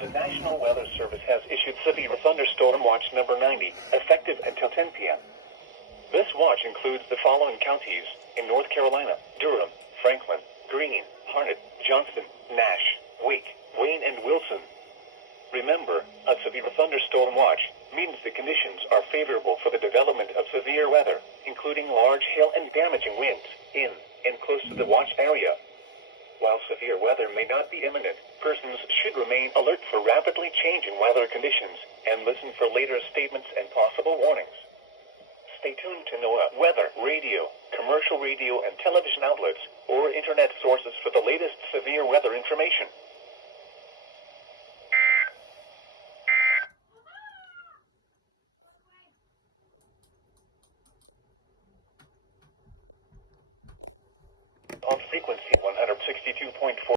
The National Weather Service has issued severe thunderstorm watch number 90, effective until 10 p.m. This watch includes the following counties in North Carolina: Durham, Franklin, Greene, Harnett, Johnston, Nash, Wake, Wayne, and Wilson. Remember, a severe thunderstorm watch means the conditions are favorable for the development of severe weather, including large hail and damaging winds, in and close to the watch area. While severe weather may not be imminent, persons should remain alert for rapidly changing weather conditions and listen for later statements and possible warnings. Stay tuned to NOAA weather, radio, commercial radio and television outlets, or internet sources for the latest severe weather information. On frequency 162.4.